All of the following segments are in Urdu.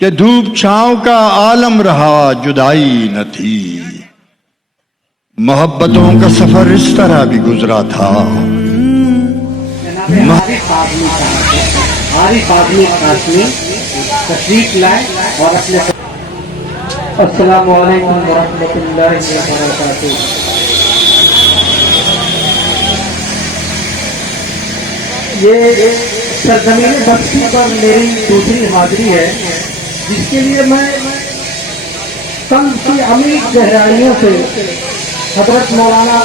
کہ دھوپ چھاؤں کا عالم رہا جدائی نہ تھی، محبتوں کا سفر اس طرح بھی گزرا تھا۔ عارف آدمی قاسمی تشریف لائے اور اپنے السلام علیکم ورحمۃ اللہ وبرکاتہ۔ یہ سرزمین بستی پر میری دوسری حاضری ہے، جس کے لیے میں قلب کی عمیق گہرائیوں سے حضرت مولانا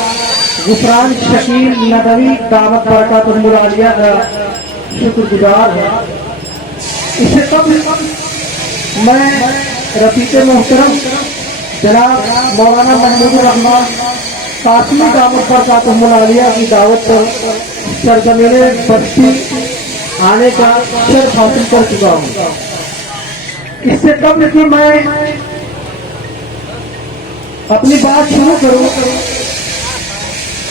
غفران شکیل ندوی دعوت برکاتہ العالیہ کا شکر گزار ہے۔ اس سے قبل میں رفیق محترم جناب مولانا محمود الرحمان قاسمی دعوت برکاتہ العالیہ کی دعوت پر سرزمین بستی آنے کا شرف حاصل کر چکا ہوں۔ اس سے قبل کہ میں اپنی بات شروع کروں،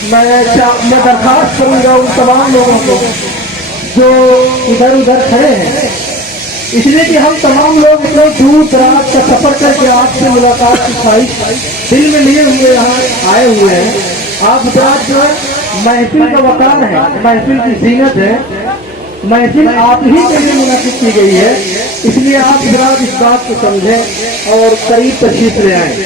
میں درخواست کروں گا ان تمام لوگوں کو جو ادھر ادھر کھڑے ہیں، اس لیے کہ ہم تمام لوگ اتنے دور دراز کا سفر کر کے آپ سے ملاقات کی خواہش دل میں لیے ہوئے یہاں آئے ہوئے ہیں۔ آپ حضرات جو ہے محفل کا وقار ہے، محفل کی زینت ہے، محفل آپ ہی کے لیے منعقد کی گئی ہے، اس لیے آپ حضرات اس بات کو سمجھیں اور قریب تشریف لے آئیں۔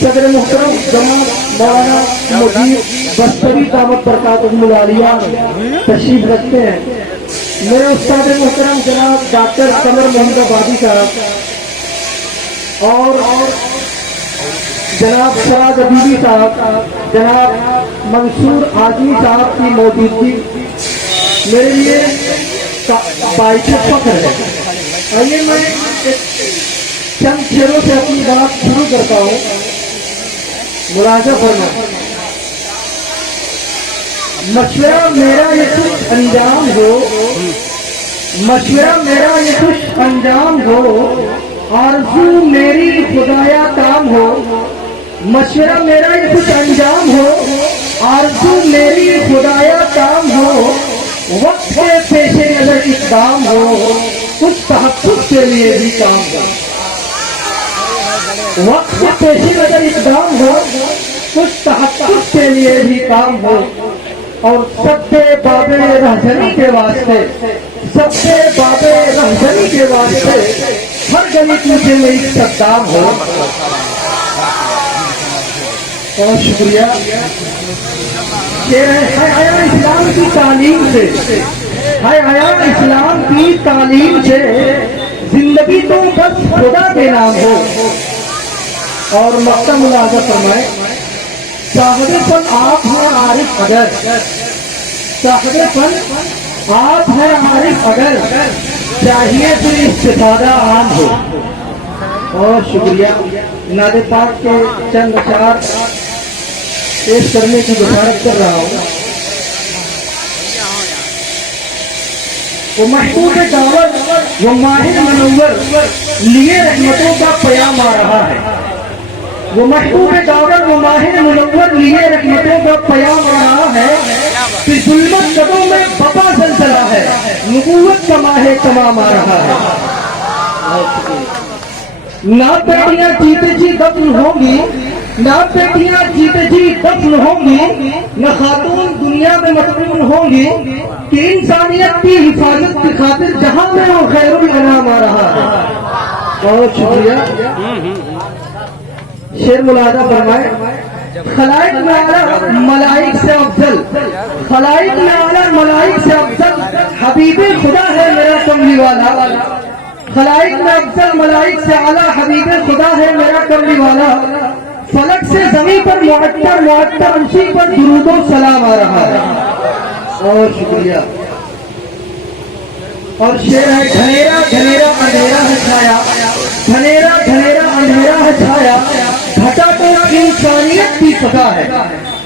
صدر محترم جناب مولانا مجید بستری دعوت برکاتہ العالیہ تشریف رکھتے ہیں۔ میرے استاد محترم جناب ڈاکٹر قمر محمد آبادی صاحب اور جناب سراج ابیدی صاحب، جناب منصور اعظمی صاحب کی موجودگی میرے لیے باعث فخر ہے۔ آئیے میں چند شعروں سے اپنی بات شروع کرتا ہوں۔ ملاحظہ فرمائیں، مشورہ میرا یہ کچھ انجام ہو، مشورہ میرا یہ کچھ انجام ہو، آرزو میری خدایا کام ہو، مشورہ میرا یہ کچھ انجام ہو، آرزو میری خدایا کام ہو، وقت کے پیش نظر اقدام ہو، کچھ تحفظ کے لیے بھی کام ہو، وقت کے پیش نظر اقدام ہو، کچھ تحفظ کے لیے بھی کام ہو، اور سب باب رہزنی کے واسطے، سب باب رہزنی کے واسطے ہر گلی کوچے میں ایک صدام ہو۔ بہت شکریہ۔ ہے آیا اسلام کی تعلیم سے، ہے آیا اسلام کی تعلیم سے، زندگی تو بس خدا کے نام ہو۔ اور مقطع ملاحظہ فرمائے، صاحب فن آپ ہیں عارف اگر، صاحب فن آپ ہیں عارف اگر، چاہیے پھر استفادہ عام ہو۔ بہت شکریہ۔ نعت پاک کے چند اشعار پیش کرنے کی گزارش کر رہا ہوں۔ وہ محبوب دعوت وہ ماہر منور لیے رحمتوں کا پیام آ رہا ہے، وہ محبوب دعوت وہ ماہر منور لیے رحمتوں کا پیام آ رہا ہے، پھر ظلمت قدوں میں بپا زلزلہ ہے، نبوت کا ماہ تمام آ رہا ہے۔ نہ بیٹیاں جیتے جی دفن ہوں گی، نہ بیٹیاں جیتے جی دفن ہوں گی، نہ خاتون دنیا میں مدفون ہوں گی، کہ انسانیت کی حفاظت کی خاطر جہاں میں وہ خیر الانام آ رہا ہے۔ بہت شکریہ۔ شعر ملاحظہ فرمائے، خلائق میں اعلیٰ ملائک سے افضل، خلائق میں اعلیٰ ملائک سے افضل حبیب خدا ہے میرا کملی والا، خلائق میں افضل ملائک سے اعلیٰ حبیب خدا ہے میرا کملی والا، فلک سے زمین پر معطر اسی پر درود و سلام آ رہا ہے۔ بہت شکریہ۔ اور شعر ہے، گھنیرا گھنیرا اندھیرا ہے چھایا، گھنیرا گھنیرا اندھیرا ہے چھایا، گھٹا تو انسانیت کی فضا ہے،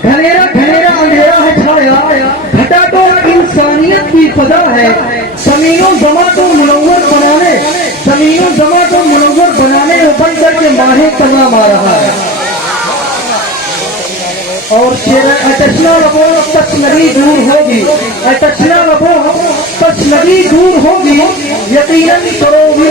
گھنیرا گھنیرا اندھیرا ہے چھایا، گھٹا تو انسانیت کی فضا ہے، زمین و زماں کو منور بنانے، زمین و زماں کو منور بنانے وہ بن کر کے ماہ تمام آ رہا ہے۔ اور شعر اٹچنا لبو تک لگی دور ہوگی، اٹچنا لبو تک لگی دور ہوگی، یقیناً کرو گی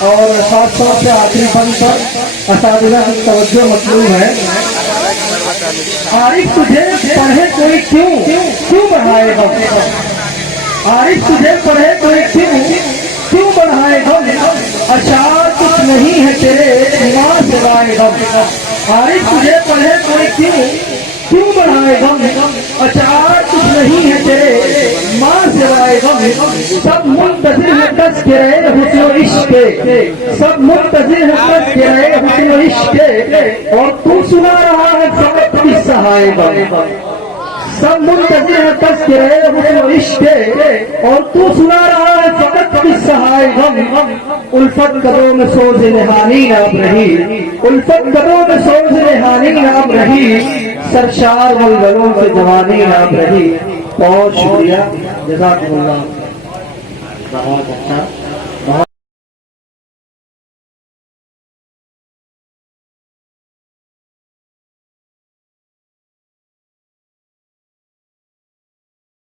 اور خاص طور سے آخری فن پر اساتذہ کی توجہ مطلوب ہے. عارف تجھے پڑھے کوئی کیوں بڑھائے غم؟ عارف تجھے پڑھے کوئی کیوں بڑھائے غم؟ اشعار کچھ نہیں ہے تیرے ماں سوائے غم. عارف تجھے پڑھے کوئی کیوں بڑھائے غم؟ اشعار کچھ نہیں ہے تیرے ماں سوائے غم. سب منتظر ہے تذکرے حسن و عشق کے، سب منتظر ہے تذکرے حسن و عشق کے، اور تو سنا رہا ہے فقط قصہ ہائے غم. سب منتظر ہے تذکرے حسن و عشق کے، اور تو سنا رہا ہے فقط قصہ ہائے غم. الفت قدروں میں سوز نہانی اب رہی، الفت قدروں میں سوز نہانی اب رہی، سرشار ولولوں سے جوانی اب رہی. بہت شکریہ، جزاکم اللہ. بہت اچھا.